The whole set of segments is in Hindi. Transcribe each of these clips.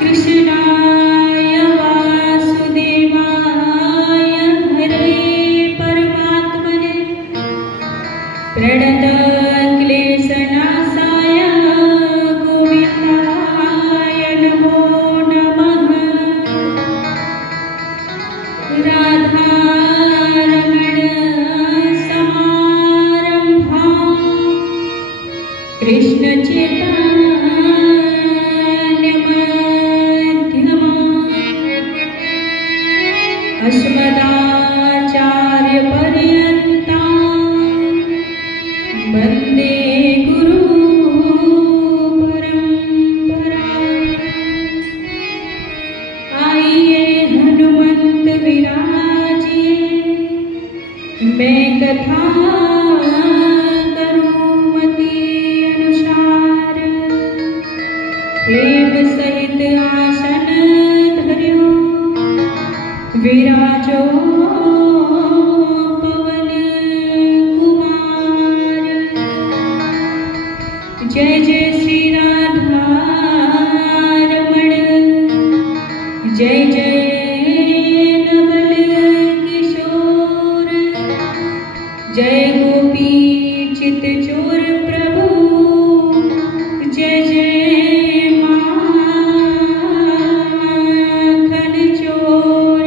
कृष्णाय वासुदेवाय हरे परमात्मने प्रणतक्लेशनाशाय गोविन्दाय नमो नमः। राधारमण समारम्भां कृष्ण चैतन्य मध्यमाम् अस्मदाचार्यपर्यन्तां वन्दे गुरु परम्पराम्। आइए हनुमंत विराजिए, मैं कथा करूं मति अनुसार। प्रेम सहित आसन धर्यो, विराजो पवन कुमार। जय जय श्री राधारमण, जय जय नवल किशोर, जय गोपी चित चोर प्रभु, जय जय माखन चोर,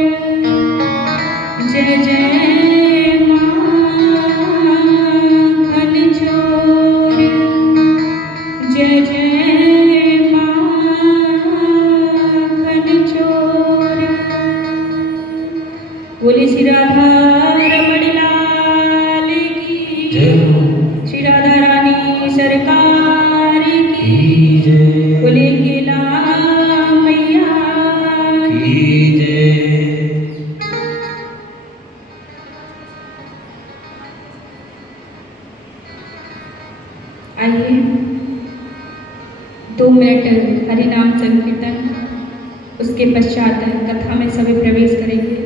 जय जय माखन चोर, जय जय माखन चोर। बोले श्री राधा रमण लाल की जय हो। श्री राधा रानी सरकार की जय बोले केला मैया की जय। आइए 2 मिनट हरि नाम संकीर्तन, उसके पश्चात कथा में सभी प्रवेश करेंगे।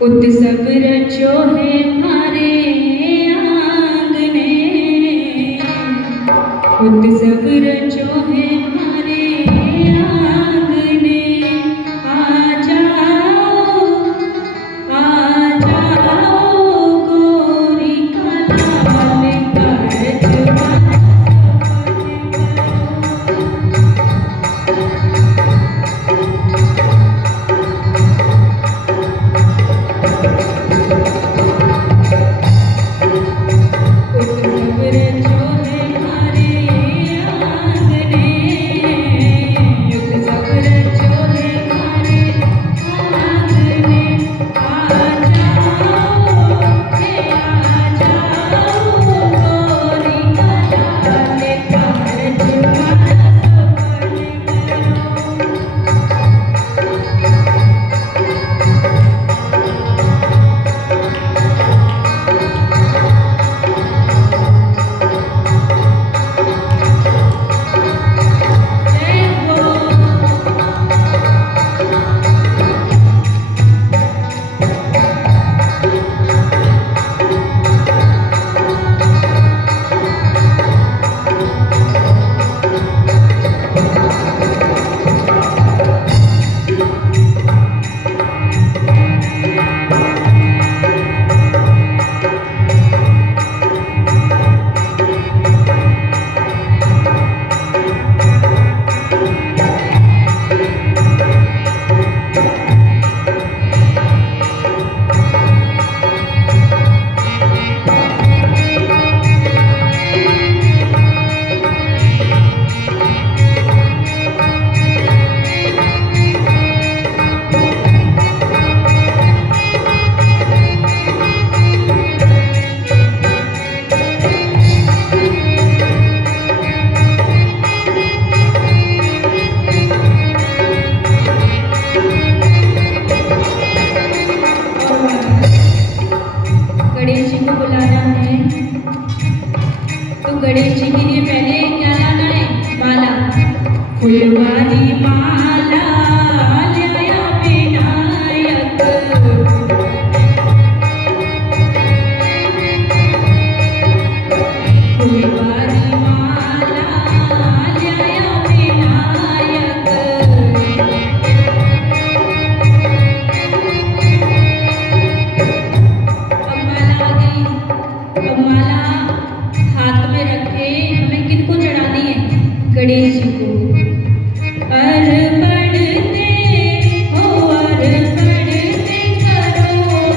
उत्सव रचो है हमारे आंगने, उत्सव रचो है हमारे आंगने। आ जाओ गोरी का लाल करजवा फुलवारी माला लाया विनायक, फुलवारी माला लाया गणेश जी को अर्पण दे हो अर्पण दे करो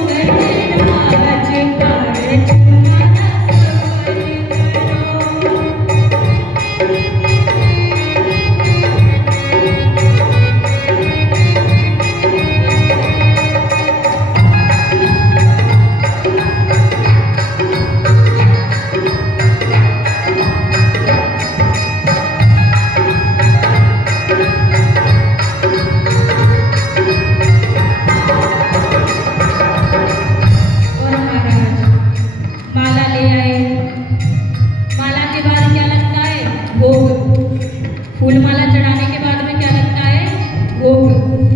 गणराज कारज हमारा सफल करो। और महाराज माला ले आए। माला के बाद क्या लगता है? भोग। फूल माला चढ़ाने के बाद में क्या लगता है? भोग।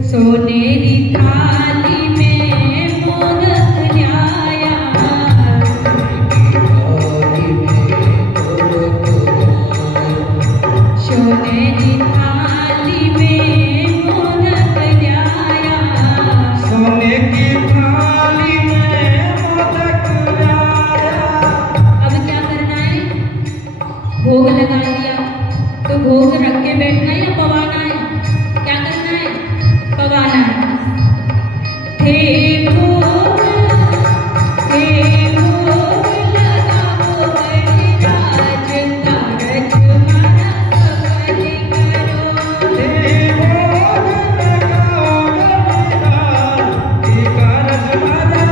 सोनेरी थाली में मोदक ल्याया, सोनेरी थाली में मोदक ल्याया। सोने की थाली में मोदक लाया। अब क्या करना है? भोग लगा दिया तो भोग रख के बैठना है या पवाना है? क्या करना है? पवाना है। हे भोग लगाओ गणराज कारज हमारा सफल करो। हे भोग लगाओ गणराज की कारज हमारा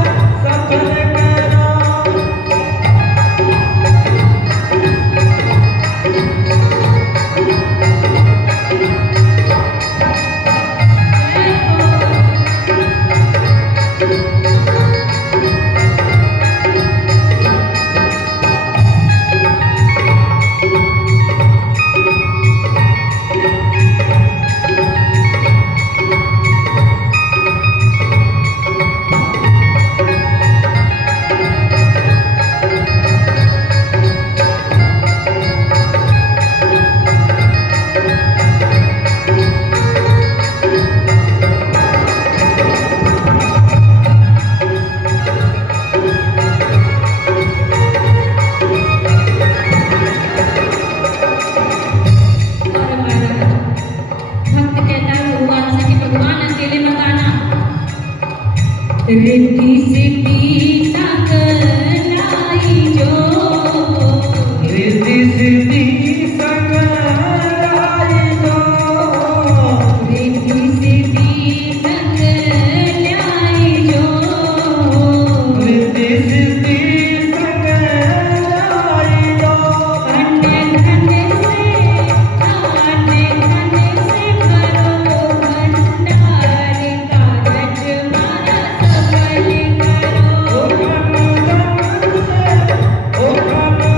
सफल करो। और महाराज भक्त कहता है भगवान से कि भगवान अकेले मत आना। रिद्धि सिद्धि सकलाई जो, रिद्धि सिद्धि संग लाई दो। रिद्धि सिद्धि सकलाई जो। रिद्धि सिद्धि संग लाई दो। अन्य धन से भरो भंडार कारज हमारा सफल करो। ओ कनु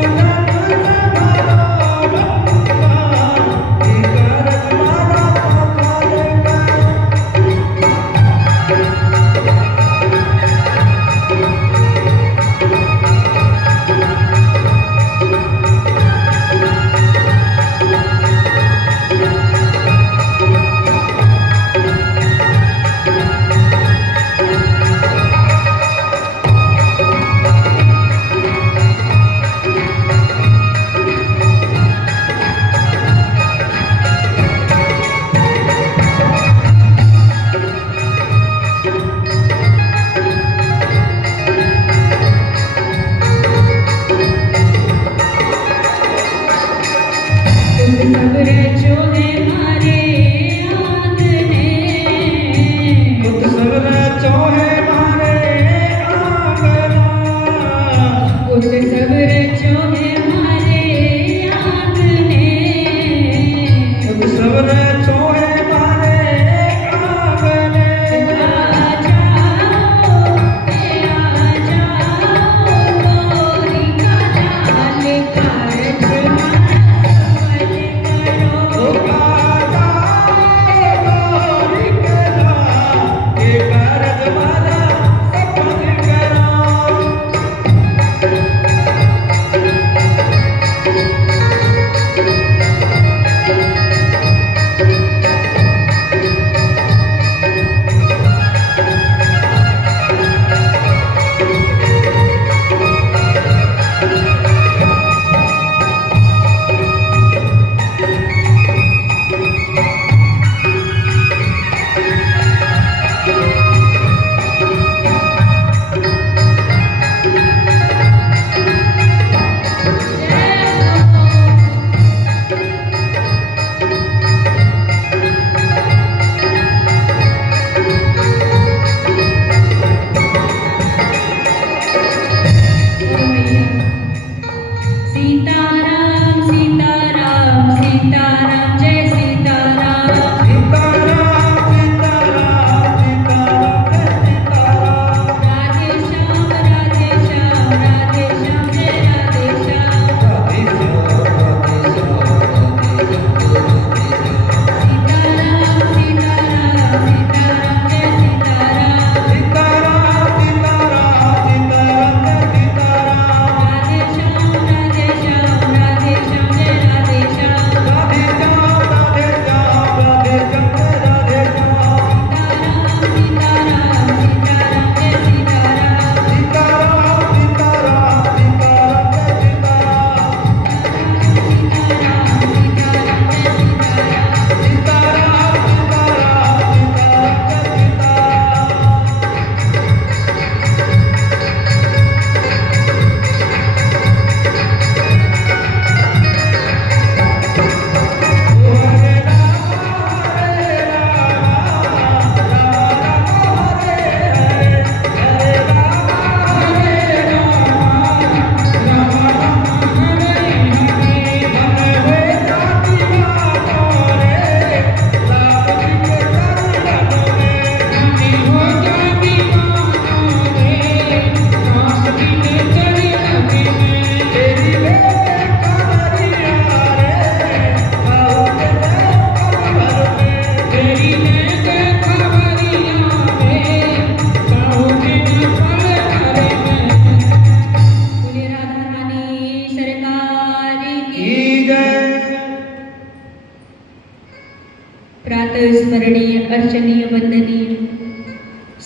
प्रातः स्मरणीय अर्चनीय वंदनीय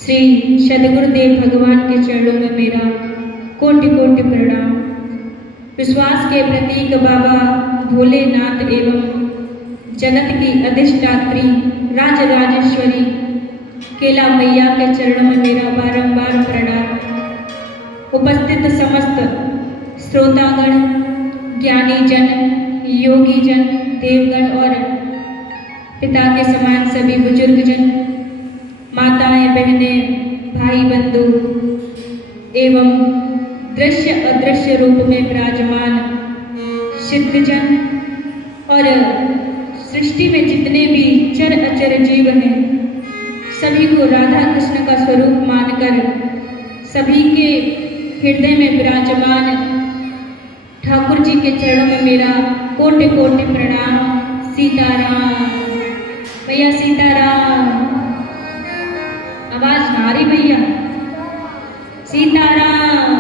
श्री सदगुरुदेव भगवान के चरणों में मेरा कोटि कोटि प्रणाम। विश्वास के प्रतीक बाबा भोलेनाथ एवं जगत की अधिष्ठात्री राजराजेश्वरी केला मैया के चरणों में मेरा बारंबार प्रणाम। उपस्थित समस्त श्रोतागण, ज्ञानी जन, योगी जन, देवगण और पिता के समान सभी बुजुर्ग जन, माताएं, बहनें, भाई बंधु एवं दृश्य अदृश्य रूप में विराजमान सिद्धजन और सृष्टि में जितने भी चर अचर जीव हैं, सभी को राधा कृष्ण का स्वरूप मानकर सभी के हृदय में विराजमान ठाकुर जी के चरणों में मेरा कोटि कोटि प्रणाम। सीताराम भैया, सीताराम। आवाज आ रही भैया? सीताराम।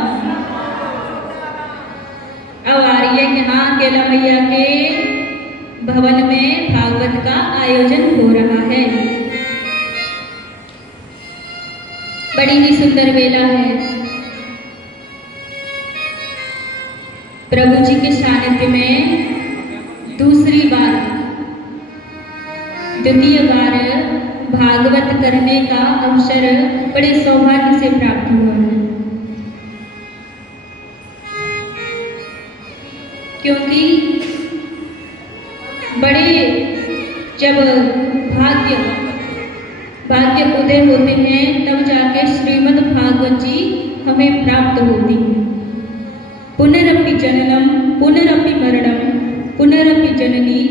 अब आ रही है कि हाँ, केला मैया के भवन में भागवत का आयोजन हो रहा है। बड़ी ही सुंदर वेला है। प्रभु जी के सानिध्य में दूसरी बार, द्वितीय बार भागवत करने का अवसर बड़े सौभाग्य से प्राप्त हुआ है। क्योंकि बड़े जब भाग्य उदय होते हैं तब जाके श्रीमद् भागवत जी हमें प्राप्त होती है। पुनरपि जननम पुनरपि मरणम पुनरपि जननी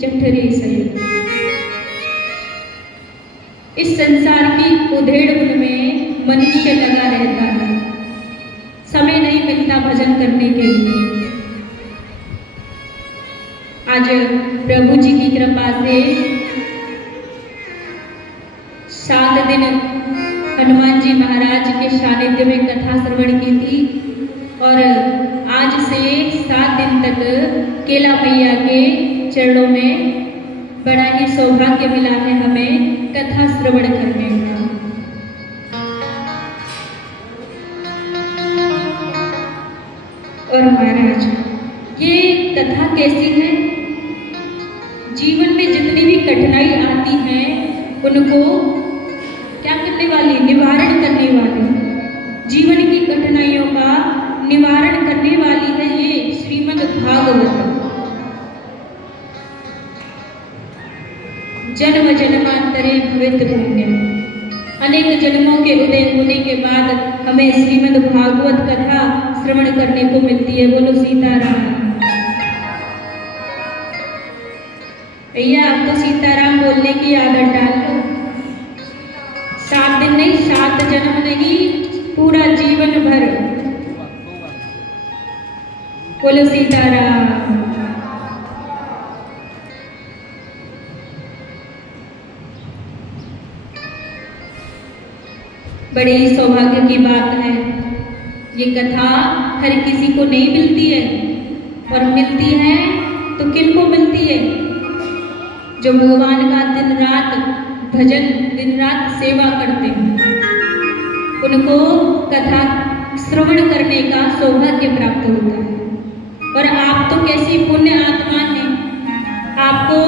जठरे शयन। इस संसार की उधेड़-बुन में मनुष्य लगा रहता है, समय नहीं मिलता भजन करने के लिए। आज प्रभु जी की कृपा से 7 दिन हनुमान जी महाराज के सानिध्य में कथा श्रवण की थी और आज से 7 दिन तक केला मैया के चरणों में बड़ा ही सौभाग्य मिला है हमें कथा श्रवण करने का। और महाराज, ये कथा कैसी है? जीवन में जितनी भी कठिनाई आती है उनको क्या करने वाली? निवारण करने वाली। जीवन की कठिनाइयों का निवारण करने वाली है ये श्रीमद् भागवत। जन्म जन्मांतरे भवित पुण्यम। अनेक जन्मों के उदय होने के बाद हमें श्रीमद् भागवत कथा श्रवण करने को मिलती है। बोलो सीताराम। भैया, आप तो सीताराम बोलने की आदत डाल लो। 7 दिन नहीं, 7 जन्म नहीं, पूरा जीवन भर बोलो सीताराम। बड़ी सौभाग्य की बात है। ये कथा हर किसी को नहीं मिलती है, और मिलती है तो किन को मिलती है? जो भगवान का दिन रात भजन, दिन रात सेवा करते हैं, उनको कथा श्रवण करने का सौभाग्य प्राप्त होता है। और आप तो कैसी पुण्य आत्मा हैं, आपको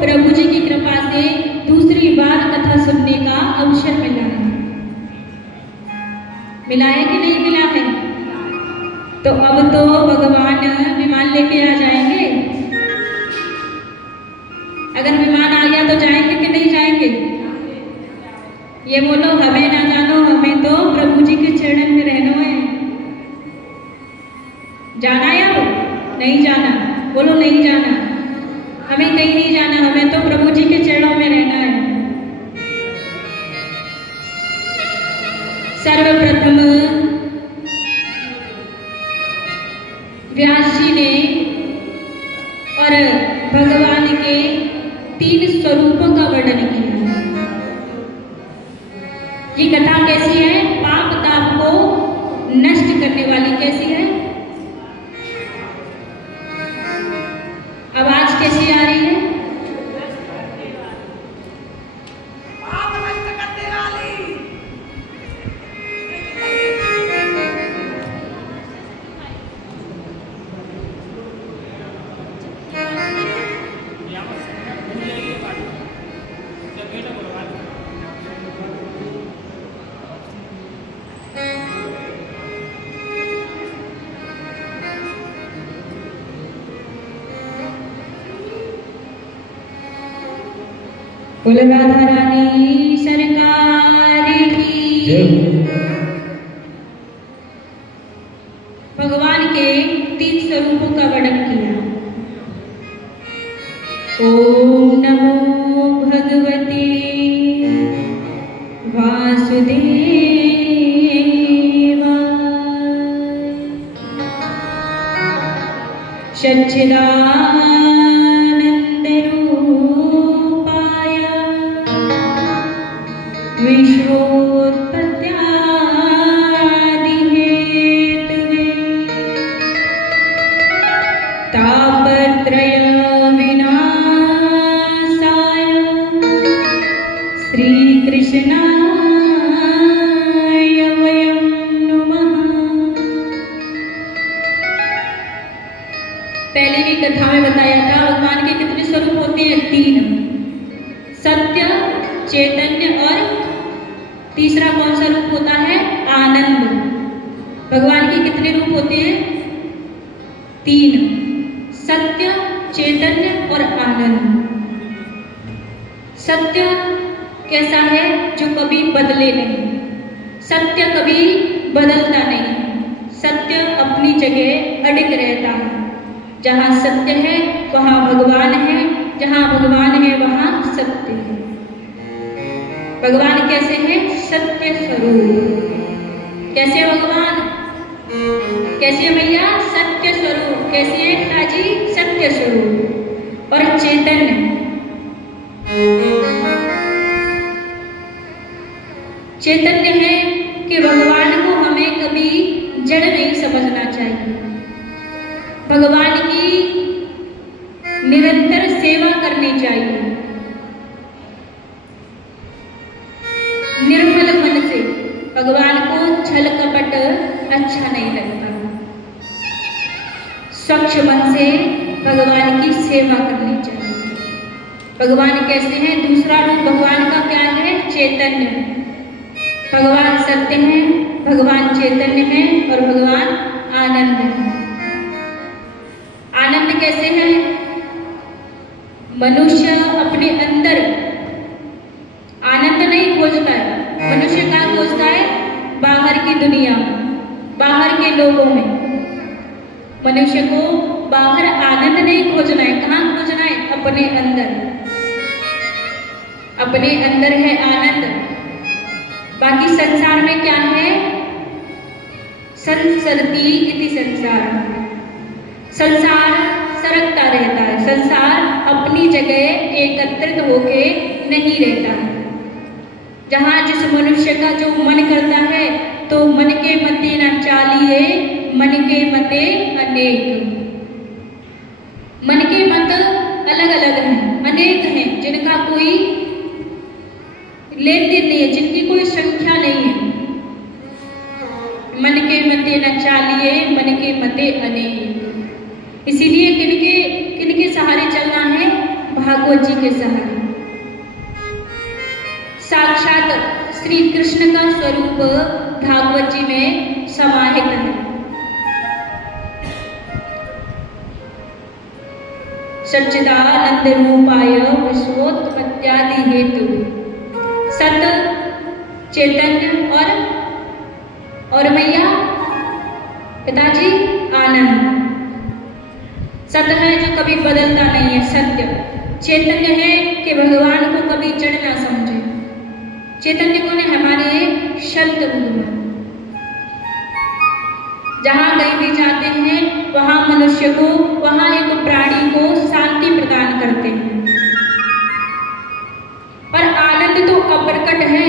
प्रभु जी की कृपा से दूसरी बार कथा सुनने का अवसर मिला है। मिला है कि नहीं मिला है? तो अब तो भगवान विमान लेके आ जाएंगे। अगर विमान आ गया तो जाएंगे कि नहीं जाएंगे? ये बोलो, हमें ना जानो, हमें तो प्रभु जी के चरण में रहना है। जाना है अब? नहीं जाना? बोलो नहीं जाना। हमें कहीं नहीं जाना, हमें तो प्रभु जी के चरणों में रहना है। सर्वप्रथम व्यास जी ने और भगवान के 3 स्वरूपों का वर्णन किया। ये कथा कैसी है? पाप ताप को नष्ट करने वाली। कैसी है? आवाज कैसी आ रही है? बोलो राधा रानी सरकार की। जय हो। भगवान के 3 स्वरूपों का वर्णन किया। ओम नमो भगवते वासुदेवाय। सच्चिदानंद रूपाय विश्वोत्पत्त्यादि हेतवे तापत्रय विनाशाय श्री कृष्णाय वयं नमः। पहले की कथा में बताया था भगवान के कितने स्वरूप होते हैं? 3, सत्य, चैतन्य और तीसरा कौन सा रूप होता है? आनंद। भगवान के कितने रूप होते हैं? 3, सत्य, चैतन्य और आनंद। सत्य कैसा है? जो कभी बदले नहीं। सत्य कभी बदलता नहीं। सत्य अपनी जगह अडिग रहता है। जहाँ सत्य है वहाँ भगवान है, जहाँ भगवान है वहाँ सत्य है। भगवान कैसे हैं? सत्य स्वरूप। कैसे भगवान? कैसे भैया? सत्य स्वरूप। कैसे है पिताजी? सत्य स्वरूप। और चैतन्य, चैतन्य है कि भगवान को हमें कभी जड़ नहीं समझना चाहिए। भगवान की निरंतर सेवा करनी चाहिए निर्मल मन से। भगवान को छल कपट अच्छा नहीं लगता। स्वच्छ मन से भगवान की सेवा करनी चाहिए। भगवान कैसे हैं? दूसरा रूप भगवान का क्या है? चैतन्य। भगवान सत्य है, भगवान चैतन्य है और भगवान आनंद है। आनंद कैसे है? मनुष्य अपने अंदर आनंद नहीं खोजता है। मनुष्य कहाँ खोजता है? बाहर की दुनिया में, बाहर के लोगों में। मनुष्य को बाहर आनंद नहीं खोजना है। कहाँ खोजना है? अपने अंदर। अपने अंदर है आनंद। बाकी संसार में क्या है? संसरती इति संसार। संसार सरकता रहता है। संसार अपनी जगह एकत्रित होके नहीं रहता है। जहाँ जिस मनुष्य का जो मन करता है तो मन के मते न चालिए, मन के मते अनेक। मन के मत अलग अलग हैं, अनेक हैं, जिनका कोई लेन देन नहीं है, जिनकी कोई संख्या नहीं है। मन के मते न चालिए, मन के मते अनेक। इसीलिए किनके सहारे चलना है? भागवत जी के सहारे। साक्षात श्री कृष्ण का स्वरूप भागवत जी में समाहित है। सच्चिदानंद रूपाय विश्वोत्पत्त्यादि हेतु। सत, चैतन्य और मैया पिताजी आनंद। सत है जो कभी बदलता नहीं है, सत्य। चैतन्य है कि भगवान को कभी जड़ ना समझे। चैतन्य कौन है? हमारे शब्द भगवान। जहाँ कहीं भी जाते हैं वहाँ मनुष्य को, वहाँ एक प्राणी को शांति प्रदान करते हैं। पर आनंद तो अप्रकट है।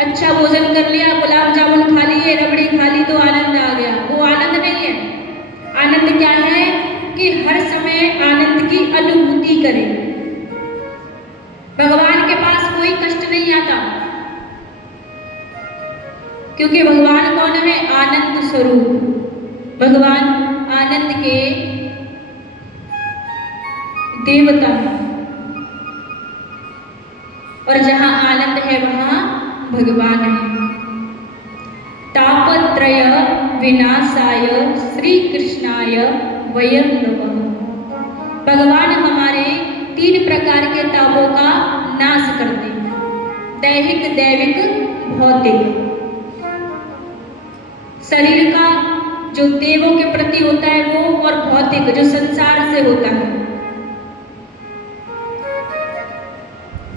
अच्छा भोजन कर लिया, गुलाब जामुन खा लिए, रबड़ी खा ली तो आनंद आ गया, वो आनंद नहीं है। आनंद क्या है? कि हर समय आनंद की अनुभूति करें। भगवान के पास कोई कष्ट नहीं आता, क्योंकि भगवान कौन है? आनंद स्वरूप। भगवान आनंद के देवता है। और जहाँ आनंद है वहाँ भगवान है। तापत्रय विनाशाय श्री कृष्णाय वयं नमः। भगवान हमारे तीन प्रकार के तापों का नाश करते हैं, दैहिक, दैविक, भौतिक। शरीर का जो देवों के प्रति होता है वो, और भौतिक जो संसार से होता है।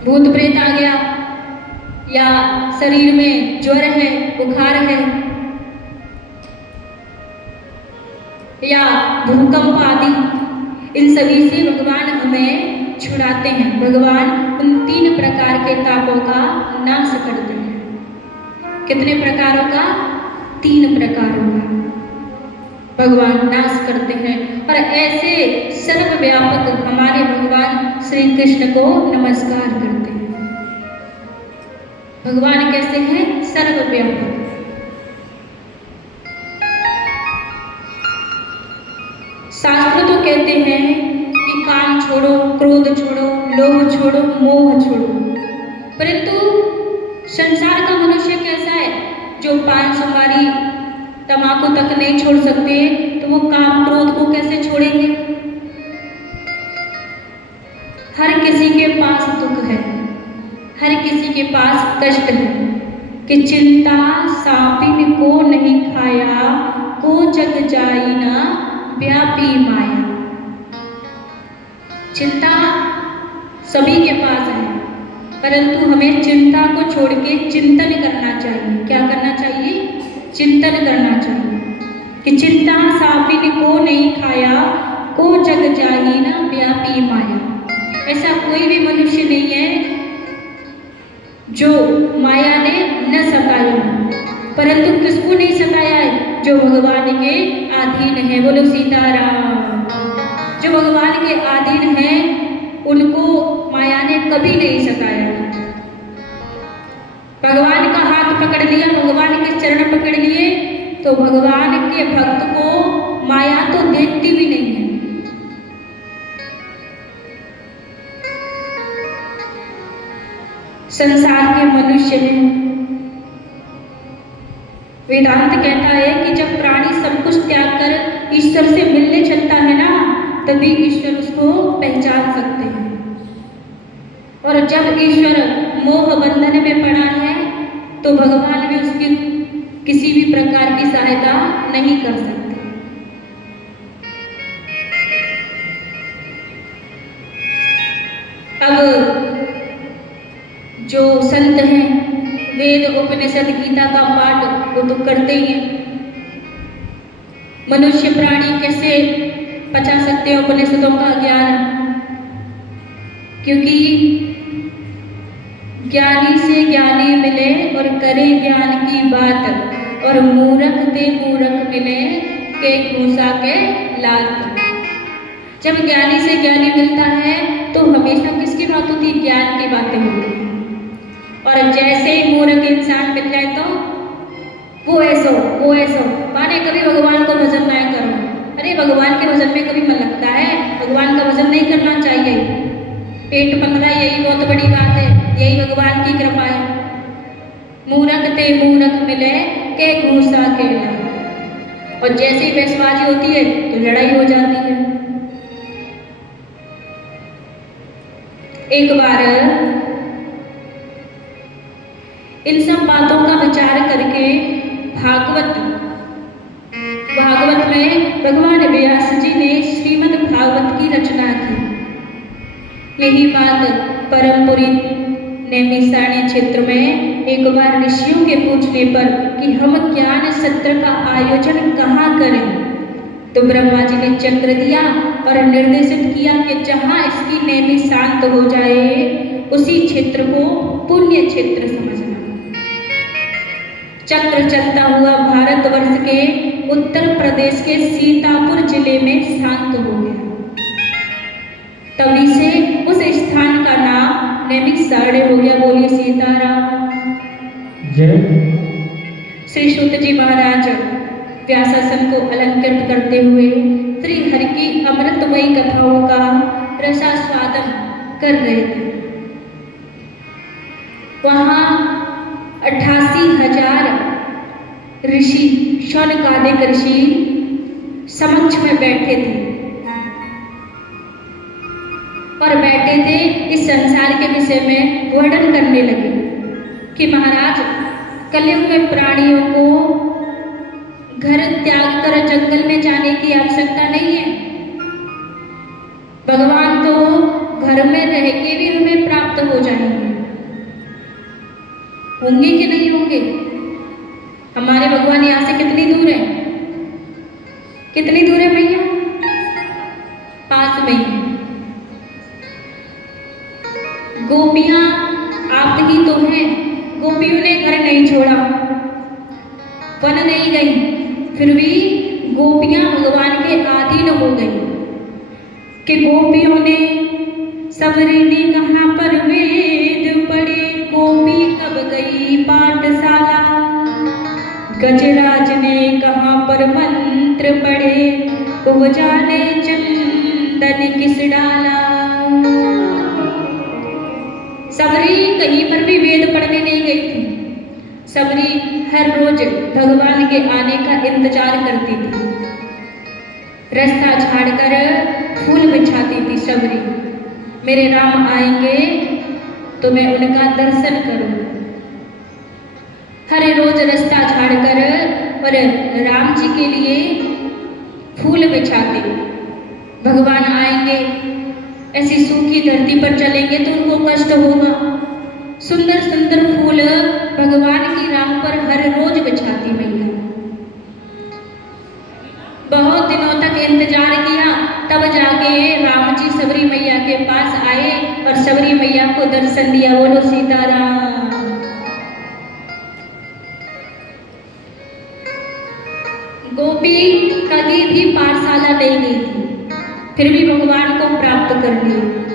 भूत प्रेत आ गया, या शरीर में ज्वर है, बुखार है, या भूकंप आदि, इन सभी से भगवान हमें छुड़ाते हैं। भगवान उन तीन प्रकार के तापों का नाश करते हैं। कितने प्रकारों का? तीन प्रकारों का भगवान नाश करते हैं। और ऐसे सर्वव्यापक हमारे भगवान श्री कृष्ण को नमस्कार करते हैं। भगवान कैसे हैं? सर्वव्यापक। शास्त्र तो कहते हैं कि काम छोड़ो, क्रोध छोड़ो, लोभ छोड़ो, मोह छोड़ो, परंतु संसार का मनुष्य कैसा है जो पान सुपारी तंबाकू तक नहीं छोड़ सकते, तो वो काम क्रोध को कैसे छोड़ेंगे? हर किसी के पास दुख है, हर किसी के पास कष्ट है कि चिंता सापिन को नहीं खाया, को जग जाई ना व्यापी माया। चिंता सभी के पास है, परंतु हमें चिंता को छोड़ के चिंतन करना चाहिए। क्या करना चाहिए? चिंतन करना चाहिए कि चिंता सापिन को नहीं खाया, को जग जाही ना व्यापी माया। ऐसा कोई भी मनुष्य नहीं है जो माया ने न सताया, परंतु किसको नहीं सताया है? जो भगवान के अधीन है। बोलो सीताराम। जो भगवान के अधीन है उनको माया ने कभी नहीं सताया। भगवान का हाथ पकड़ लिया, भगवान के चरण पकड़ लिए, तो भगवान के भक्त को माया तो देखती भी नहीं है। संसार के मनुष्य हैं। वेदांत कहता है कि जब प्राणी सब कुछ त्याग कर ईश्वर से मिलने चलता है ना, तभी ईश्वर उसको पहचान सकते हैं। और जब ईश्वर मोह बंधन में पड़ा है तो भगवान भी उसकी किसी भी प्रकार की सहायता नहीं कर सकते। अब जो संत हैं वेद उपनिषद गीता का पाठ वो तो करते ही हैं। मनुष्य प्राणी कैसे पचा सकते हैं उपनिषदों का ज्ञान? क्योंकि ज्ञानी से ज्ञानी मिले और करे ज्ञान की बात, और मूर्ख दे मूर्ख मिले के घूसा के लात। जब ज्ञानी से ज्ञानी मिलता है तो हमेशा किसकी बात होती है? ज्ञान की बातें होती हैं। और जैसे ही मूर्ख इंसान मिल जाए तो वो ऐसो माने कभी भगवान को भजन ना करो। अरे भगवान के भजन में कभी मन लगता है? भगवान का भजन नहीं करना चाहिए। पेट पकड़ा यही बहुत बड़ी बात है, यही भगवान की कृपा है। मूर्ख ते मूर्ख मिले के घूसा के लात। और जैसे ही बहसबाजी होती है तो लड़ाई हो जाती है। एक बार इन सब बातों का विचार करके भागवत में भगवान व्यास जी ने श्रीमद् भागवत की रचना की। यही बात परमपुरी नैमिषारण्य क्षेत्र में एक बार ऋषियों के पूछने पर कि हम ज्ञान सत्र का आयोजन कहाँ करें, तो ब्रह्मा जी ने चक्र दिया और निर्देशित किया कि जहाँ इसकी नेमि शांत हो जाए उसी क्षेत्र को पुण्य क्षेत्र समझना। चक्र चलता हुआ भारतवर्ष के उत्तर प्रदेश के सीतापुर जिले में शांत हो गया। तभी से उस स्थान का नाम नैमिषारण्य हो गया। बोलिए सीताराम जय। श्री सूत जी महाराज व्यासासन को अलंकृत करते हुए श्री हरि की अमृतमयी कथाओं का रसास्वादन कर रहे थे। वहाँ 88,000 ऋषि, शौनकादिक ऋषि समक्ष में बैठे थे। और बैठे थे इस संसार के विषय में वर्णन करने लगे कि महाराज कलयुग में प्राणियों को घर त्याग कर जंगल में जाने की आवश्यकता नहीं है। भगवान तो घर में रह के भी हमें प्राप्त हो जाएंगे। होंगे कि नहीं होंगे? हमारे भगवान यहाँ से कितनी दूर है? कितनी दूर है भैया? पास में ही। गोपियां आप ही तो हैं। गोपियों ने घर नहीं छोड़ा, वन नहीं गई, फिर भी गोपियां भगवान के अधीन हो गई कि गोपियों ने सबरी ने कहाँ पर वेद पढ़े, गोपी कब गई पाठशाला, गजराज ने कहाँ पर मंत्र पढ़े, वो जाने चंदन किस डाला। सबरी कहीं पर भी वेद पढ़ने नहीं गई थी। सबरी हर रोज भगवान के आने का इंतजार करती थी। रास्ता झाड़कर फूल बिछाती थी सबरी, मेरे राम आएंगे तो मैं उनका दर्शन करूं। हर रोज रास्ता झाड़कर और राम जी के लिए फूल बिछाते। भगवान आएंगे, ऐसी सूखी धरती पर चलेंगे तो उनको कष्ट होगा। सुंदर सुंदर फूल भगवान की राह पर हर रोज बिछाती मैया। बहुत दिनों तक इंतजार किया, तब जाके राम जी सबरी मैया के पास आए और सबरी मैया को दर्शन दिया। बोलो सीताराम। गोपी कभी भी पाठशाला नहीं गई थी, फिर भी भगवान को प्राप्त कर लिया।